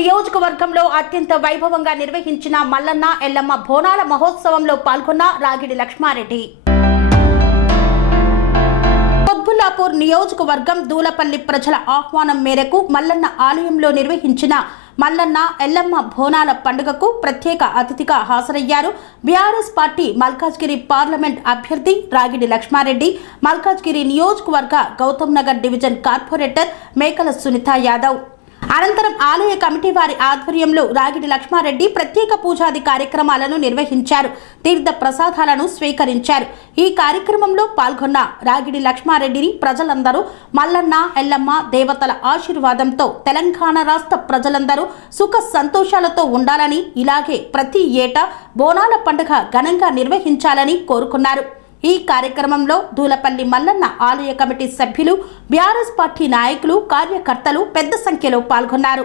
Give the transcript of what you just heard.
నియోజకవర్గంలో అత్యంత వైభవంగా నిర్వహించిన మల్లన్న ఎల్లమ్మ బోనాల మహోత్సవంలో పాల్గొన్న రాగిడి లక్ష్మారెడ్డి. కొత్బుల్లాపూర్ నియోజకవర్గం దూలపల్లి ప్రజల ఆహ్వానం మేరకు మల్లన్న ఆలయంలో నిర్వహించిన మల్లన్న ఎల్లమ్మ బోనాల పండుగకు ప్రత్యేక అతిథిగా హాజరయ్యారు బీఆర్ఎస్ పార్టీ మల్కాజ్గిరి పార్లమెంట్ అభ్యర్థి రాగిడి లక్ష్మారెడ్డి మల్కాజ్గిరి నియోజకవర్గ గౌతమ్ నగర్ డివిజన్ కార్పొరేటర్ మేకల సునీత యాదవ్. అనంతరం ఆలయ కమిటీ వారి ఆధ్వర్యంలో రాగిడి లక్ష్మారెడ్డి ప్రత్యేక పూజాది కార్యక్రమాలను నిర్వహించారు. తీర్థ ప్రసాదాలను స్వీకరించారు. ఈ కార్యక్రమంలో పాల్గొన్న రాగిడి లక్ష్మారెడ్డిని ప్రజలందరూ మల్లన్న ఎల్లమ్మ దేవతల ఆశీర్వాదంతో తెలంగాణ రాష్ట్ర ప్రజలందరూ సుఖ సంతోషాలతో ఉండాలని ఇలాగే ప్రతి ఏటా బోనాల పండుగ ఘనంగా నిర్వహించాలని కోరుకున్నారు. ఈ కార్యక్రమంలో దూలపల్లి మల్లన్న ఆలయ కమిటీ సభ్యులు బీఆర్ఎస్ పార్టీ నాయకులు కార్యకర్తలు పెద్ద సంఖ్యలో పాల్గొన్నారు.